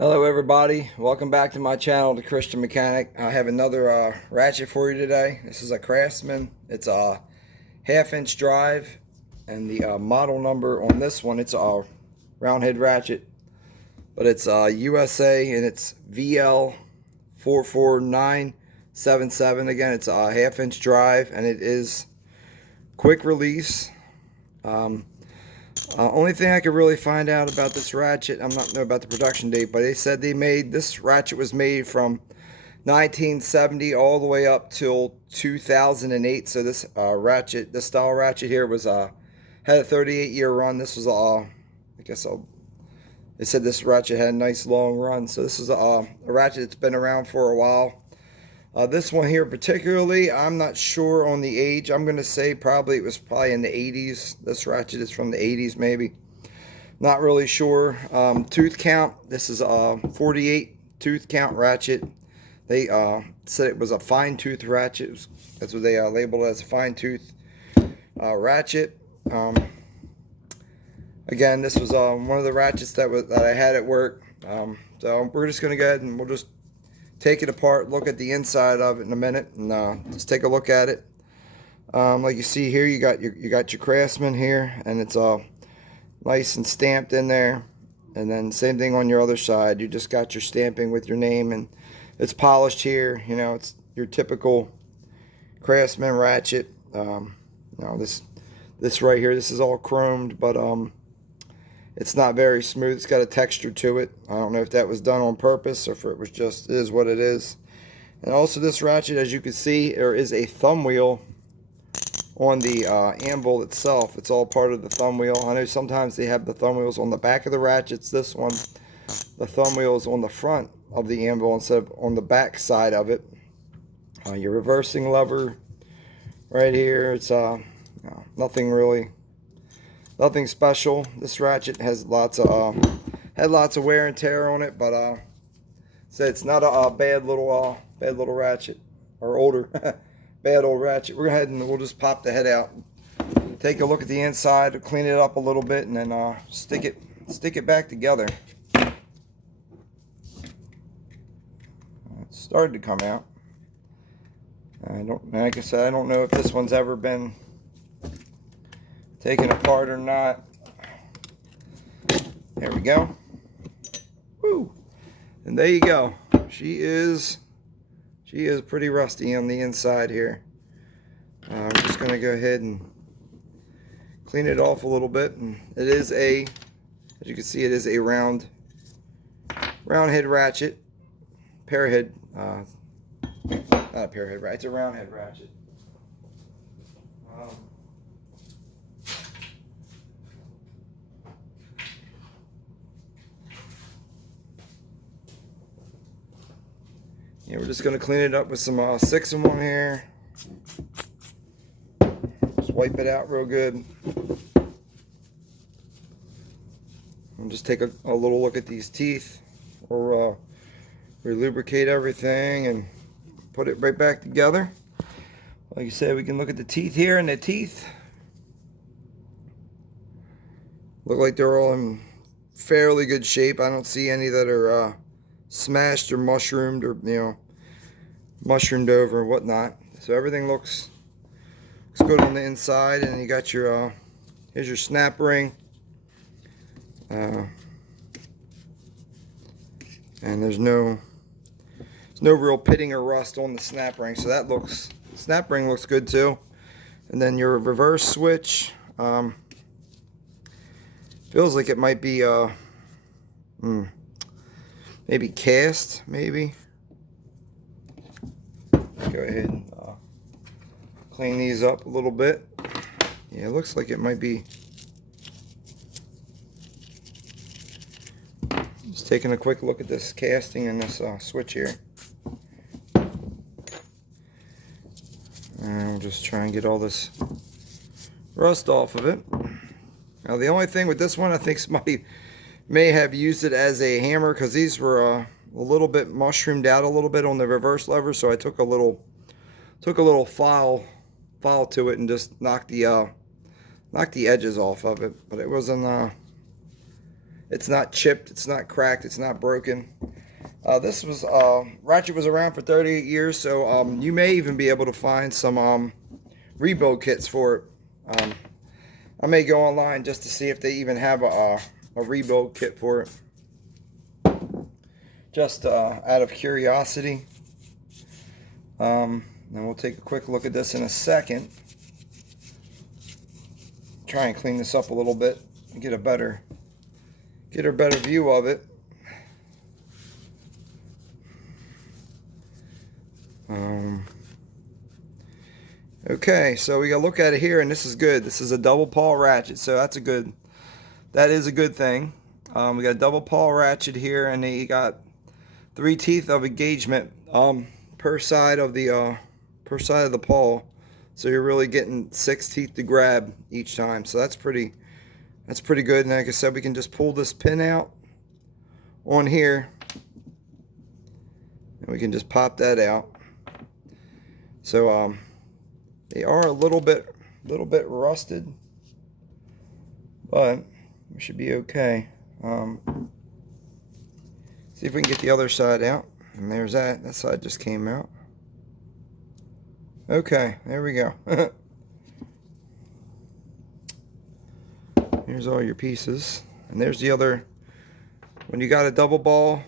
Hello everybody, welcome back to my channel, The Christian Mechanic. I have another ratchet for you today. This is a Craftsman. It's a 1/2 inch drive, and the model number on this one, it's a round head ratchet, but it's USA and it's VL44977. Again, it's a 1/2 inch drive and it is quick release. Only thing I could really find out about this ratchet, I'm not know about the production date, but they said this ratchet was made from 1970 all the way up till 2008. So this this style ratchet here was had a 38-year run. This was they said this ratchet had a nice long run. So this is a ratchet that's been around for a while. This one here particularly, I'm not sure on the age. I'm going to say it was probably in the 80s. This ratchet is from the 80s maybe. Not really sure. Tooth count, this is a 48 tooth count ratchet. They said it was a fine tooth ratchet. That's what they labeled it, as a fine tooth ratchet. Again, this was one of the ratchets that I had at work. So we're just going to go ahead and we'll just take it apart, look at the inside of it in a minute, and just take a look at it. Like you see here, you got your Craftsman here, and it's all nice and stamped in there. And then same thing on your other side. You just got your stamping with your name, and it's polished here. You know, it's your typical Craftsman ratchet. This right here, this is all chromed, but it's not very smooth. It's got a texture to it. I don't know if that was done on purpose or if it was just is what it is. And also this ratchet, as you can see, there is a thumb wheel on the anvil itself. It's all part of the thumb wheel. I know sometimes they have the thumb wheels on the back of the ratchets. This one, the thumb wheel is on the front of the anvil instead of on the back side of it. Your reversing lever right here. It's nothing really. Nothing special. This ratchet has had lots of wear and tear on it, but so it's not a bad little ratchet, or older bad old ratchet. We're gonna head and we'll just pop the head out, take a look at the inside, clean it up a little bit, and then stick it back together. It started to come out. Like I said, I don't know if this one's ever been taken apart or not. There we go. Woo! And there you go. She is pretty rusty on the inside here. I'm just going to go ahead and clean it off a little bit. And it is as you can see, it is a round head ratchet. Pear head, not a pear head ratchet. It's a round head ratchet. Yeah, we're just going to clean it up with some 6-in-1 here. Just wipe it out real good. And just take a little look at these teeth. Or lubricate everything and put it right back together. Like I said, we can look at the teeth here, and the teeth look like they're all in fairly good shape. I don't see any that are smashed or mushroomed, or mushroomed over and whatnot. So everything looks good on the inside. And you got your here's your snap ring, and there's no real pitting or rust on the snap ring, so snap ring looks good too. And then your reverse switch, feels like it might be maybe cast, maybe. Let's go ahead and clean these up a little bit. Yeah, it looks like it might be. Just taking a quick look at this casting and this switch here. And we'll just try and get all this rust off of it. Now the only thing with this one, I think somebody may have used it as a hammer, because these were a little bit mushroomed out a little bit on the reverse lever, so I took a little file to it and just knocked the edges off of it. But it wasn't It's not chipped, it's not cracked, it's not broken. This was ratchet was around for 38 years, so you may even be able to find some rebuild kits for it. I may go online just to see if they even have a rebuild kit for it. Just out of curiosity. And we'll take a quick look at this in a second. Try and clean this up a little bit and get a better view of it. Okay, so we gotta look at it here, and this is good. This is a double pawl ratchet, so that is a good thing. We got a double pawl ratchet here, and then you got 3 teeth of engagement per side of the pawl. So you're really getting 6 teeth to grab each time. So that's pretty good. And like I said, we can just pull this pin out on here, and we can just pop that out. So they are a little bit rusted, but we should be okay. See if we can get the other side out. And there's that. That side just came out. Okay, there we go. Here's all your pieces. And there's the other. When you got a double ball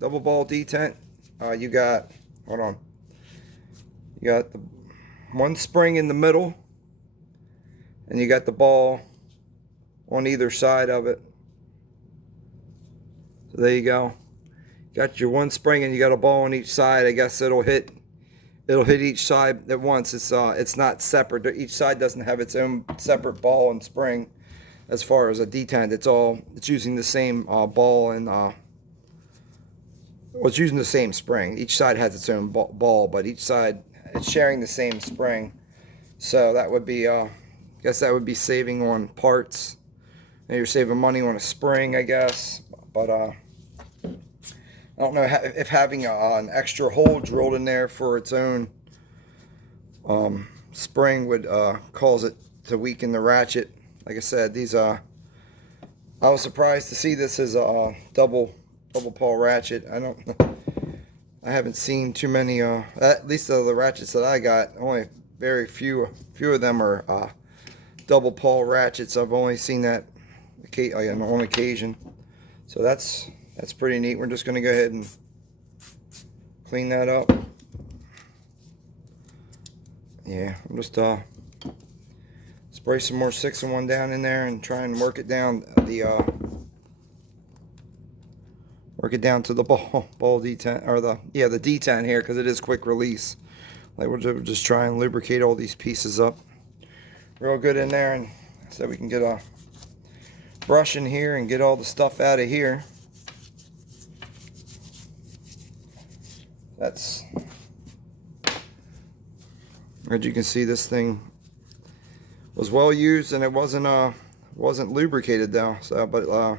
detent, you got, hold on. You got the one spring in the middle, and you got the ball on either side of it. So there you go. You got your one spring and you got a ball on each side. I guess it'll hit each side at once. It's not separate. Each side doesn't have its own separate ball and spring. As far as a detent, it's using the same ball and it's using the same spring. Each side has its own ball, but each side it's sharing the same spring. So that would be I guess that would be saving on parts. And you're saving money on a spring, I guess. But I don't know if having an extra hole drilled in there for its own spring would cause it to weaken the ratchet. Like I said, these I was surprised to see this as a double pawl ratchet. I haven't seen too many at least the ratchets that I got. Only very few of them are double pawl ratchets. I've only seen that on occasion. So that's pretty neat. We're just going to go ahead and clean that up. Yeah, I'm just spray some more 6-in-1 down in there and try and work it down to the ball detent, or the detent here, because it is quick release. Like we'll just try and lubricate all these pieces up real good in there, and so we can get a brush in here and get all the stuff out of here. That's, as you can see, this thing was well used, and it wasn't lubricated though. So, but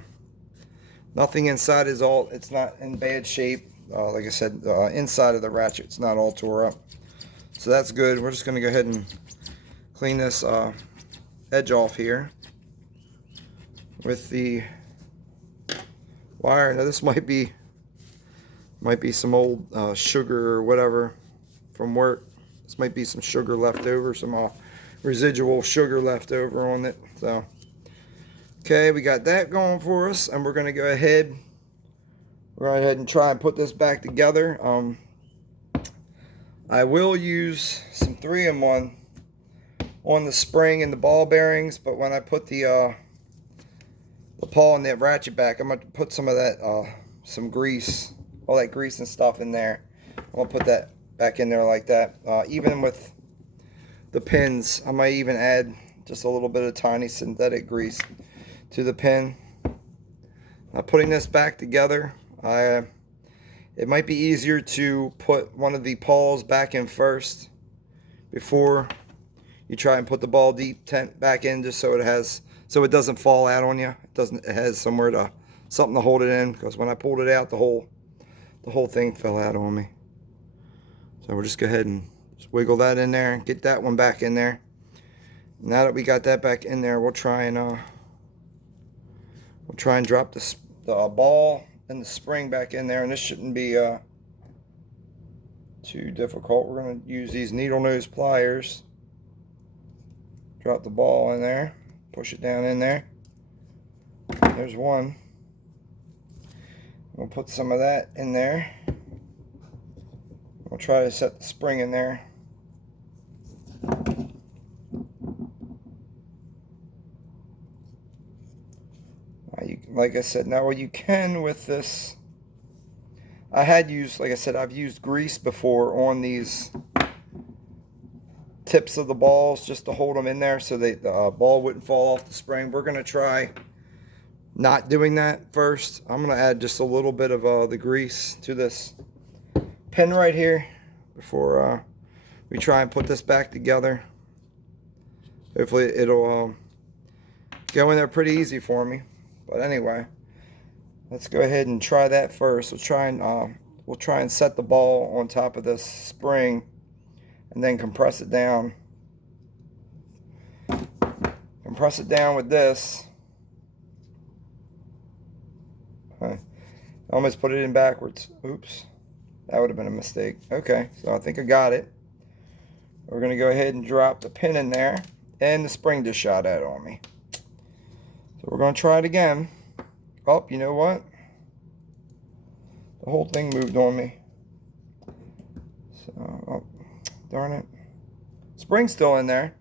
nothing inside is it's not in bad shape. Like I said, inside of the ratchet, it's not all tore up. So that's good. We're just going to go ahead and clean this edge off here with the wire. Now this might be some old sugar or whatever from work. This might be some sugar left over, some residual sugar left over on it. So okay, we got that going for us, and we're going to go ahead and try and put this back together. I will use some 3-in-1 on the spring and the ball bearings, but when I put the pawl and the ratchet back, I'm going to put some of that, some grease, all that grease and stuff in there. I'm going to put that back in there like that. Even with the pins, I might even add just a little bit of tiny synthetic grease to the pin. Putting this back together, it might be easier to put one of the pawls back in first before you try and put the ball detent back in, just so it doesn't fall out on you. It has something to hold it in, because when I pulled it out, the whole thing fell out on me. So we'll just go ahead and just wiggle that in there and get that one back in there. Now that we got that back in there, we'll try and We'll try and drop the ball and the spring back in there, and this shouldn't be too difficult. We're going to use these needle nose pliers. Drop the ball in there, push it down in there. There's one. We'll put some of that in there. We'll try to set the spring in there. Like I said, now what you can with this, I had used, like I said, I've used grease before on these tips of the balls just to hold them in there so the ball wouldn't fall off the spring. We're going to try not doing that first. I'm going to add just a little bit of the grease to this pin right here before we try and put this back together. Hopefully it'll go in there pretty easy for me. But anyway, let's go ahead and try that first. We'll try and set the ball on top of this spring and then compress it down. Compress it down with this. I almost put it in backwards. Oops, that would have been a mistake. Okay, so I think I got it. We're going to go ahead and drop the pin in there, and the spring just shot out on me. So we're going to try it again. Oh, you know what? The whole thing moved on me. So, oh, darn it. Spring's still in there.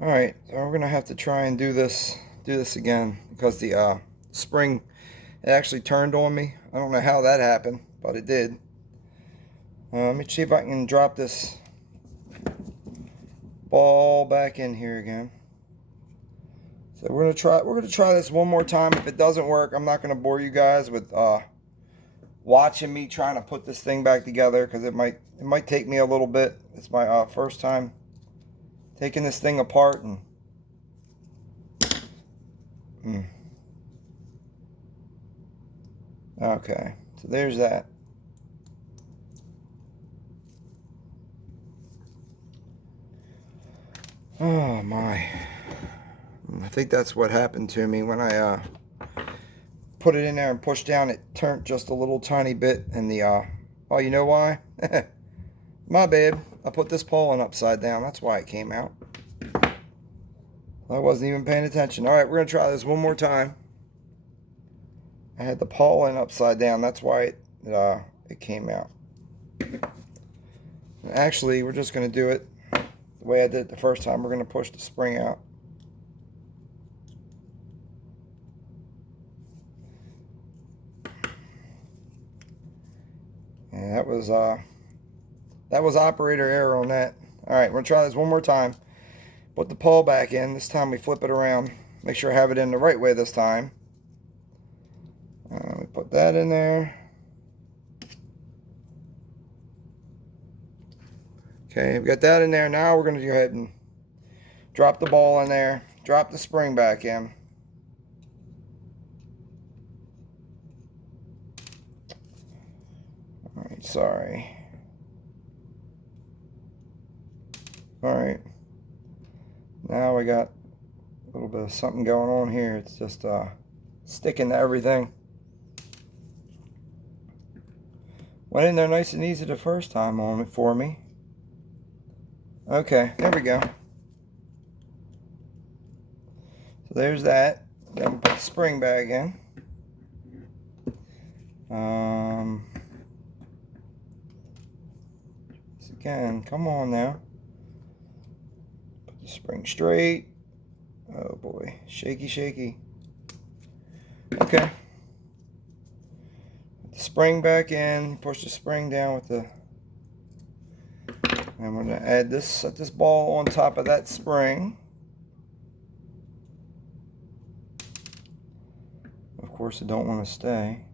Alright, so we're going to have to try and do this again because the spring, it actually turned on me. I don't know how that happened, but it did. Let me see if I can drop this ball back in here again. So we're gonna try this one more time. If it doesn't work, I'm not gonna bore you guys with watching me trying to put this thing back together because it might take me a little bit. It's my first time taking this thing apart and okay, so there's that. Oh my, I think that's what happened to me when I put it in there and pushed down. It turned just a little tiny bit, and the oh, you know why? My bad. I put this pollen upside down. That's why it came out. I wasn't even paying attention. All right, we're gonna try this one more time. I had the pollen upside down. That's why it came out. And actually, we're just gonna do it the way I did it the first time. We're gonna push the spring out. And that was operator error on that. All right, we're gonna try this one more time. Put the pawl back in. This time we flip it around. Make sure I have it in the right way this time. We put that in there. Okay, we've got that in there. Now we're gonna go ahead and drop the ball in there. Drop the spring back in. All right, sorry. All right. Now we got a little bit of something going on here. It's just sticking to everything. Went in there nice and easy the first time on it for me. Okay, there we go. So there's that. Then we put the spring back in. Again, come on now. Put the spring straight. Oh boy, shaky, shaky. Okay. Put the spring back in. Push the spring down with the. I'm going to add this, set this ball on top of that spring. Of course, I don't want to stay.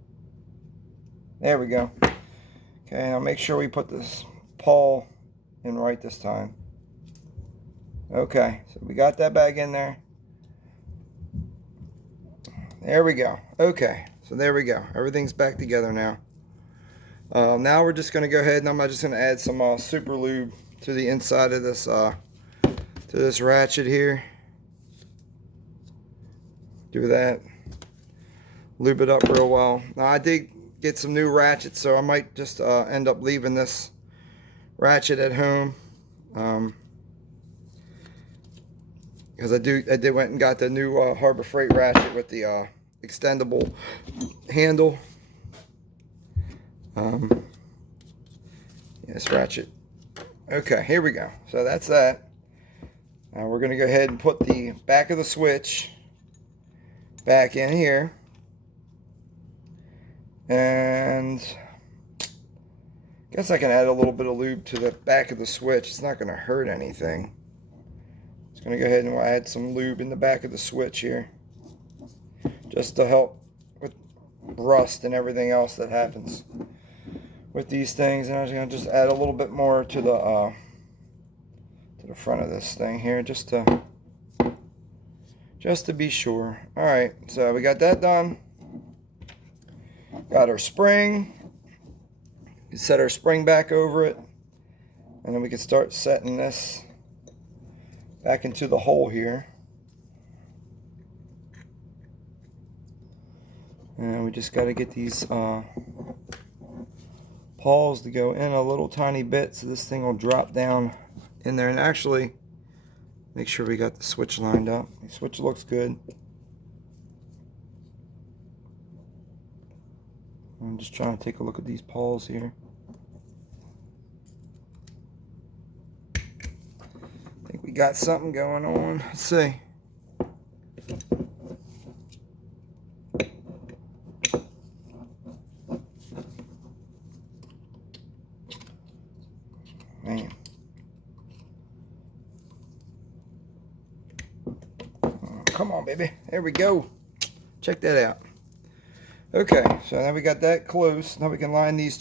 There we go. Okay, now make sure we put this pawl in right this time. Okay, so we got that back in there. There we go. Okay, so there we go. Everything's back together now. Now we're just going to go ahead and I'm just going to add some super lube to the inside of this ratchet here. do that. Lube it up real well. Now I did get some new ratchets, so I might just end up leaving this ratchet at home. Because I did went and got the new Harbor Freight ratchet with the extendable handle. Yes, ratchet. Okay, here we go. So that's that. Now we're going to go ahead and put the back of the switch back in here. And I guess I can add a little bit of lube to the back of the switch. It's not going to hurt anything. Just going to go ahead and add some lube in the back of the switch here, just to help with rust and everything else that happens with these things. And I'm going to just add a little bit more to the front of this thing here, just to be sure. All right, so we got that done. Got our spring. We set our spring back over it, and then we can start setting this back into the hole here. And we just got to get these pawls to go in a little tiny bit, so this thing will drop down in there. And actually, make sure we got the switch lined up. The switch looks good. I'm just trying to take a look at these pawls here. I think we got something going on. Let's see. Man. Come on, baby. There we go. Check that out. Okay, so now we got that close. Now we can line these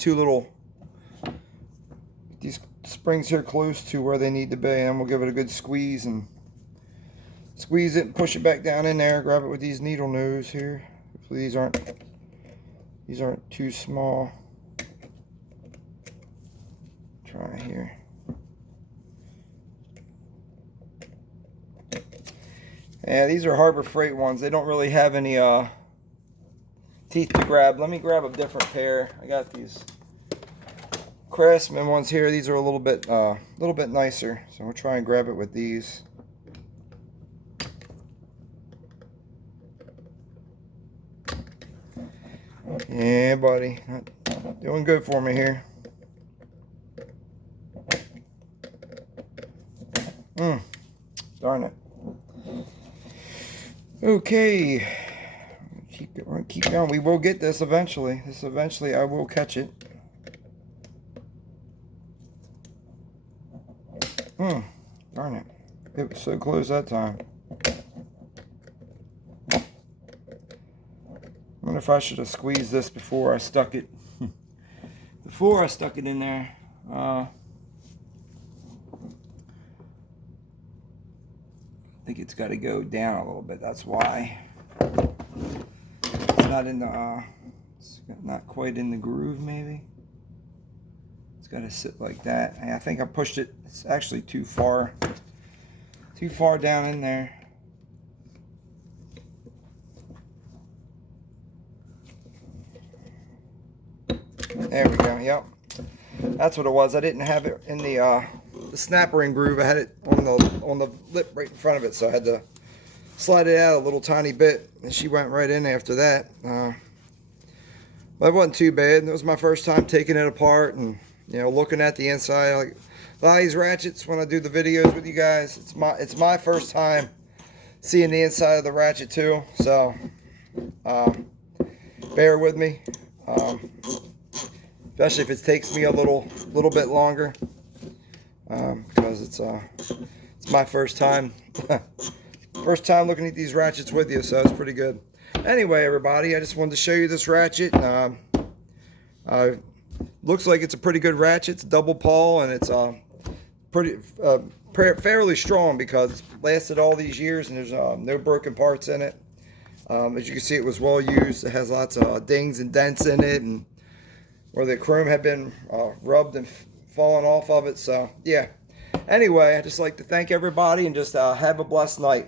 these springs here close to where they need to be, and we'll give it a good squeeze and squeeze it and push it back down in there. Grab it with these needle nose here. Hopefully these aren't too small. Try here. Yeah, these are Harbor Freight ones. They don't really have any teeth to grab. Let me grab a different pair. I got these Craftsman ones here. These are a little bit nicer. So we'll try and grab it with these. Yeah, buddy. Not doing good for me here. Darn it. Okay. Keep going. We will get this eventually. Eventually I will catch it. Darn it. It was so close that time. I wonder if I should have squeezed this before I stuck it. Before I stuck it in there. I think it's got to go down a little bit. That's why. It's not in the, it's not quite in the groove, maybe. It's got to sit like that. And I think I pushed it. It's actually too far down in there. There we go. Yep, that's what it was. I didn't have it in the snap ring groove. I had it on the lip right in front of it, so I had to slide it out a little tiny bit, and she went right in after that. But it wasn't too bad. It was my first time taking it apart and looking at the inside. Like a lot of these ratchets, when I do the videos with you guys, it's my first time seeing the inside of the ratchet too. So bear with me, especially if it takes me a little bit longer, because it's my first time. First time looking at these ratchets with you, so it's pretty good. Anyway, everybody, I just wanted to show you this ratchet. Looks like it's a pretty good ratchet. It's double pawl, and it's fairly strong because it's lasted all these years, and there's no broken parts in it. As you can see, it was well used. It has lots of dings and dents in it, and where the chrome had been rubbed and fallen off of it. So yeah. Anyway, I'd just like to thank everybody and just have a blessed night.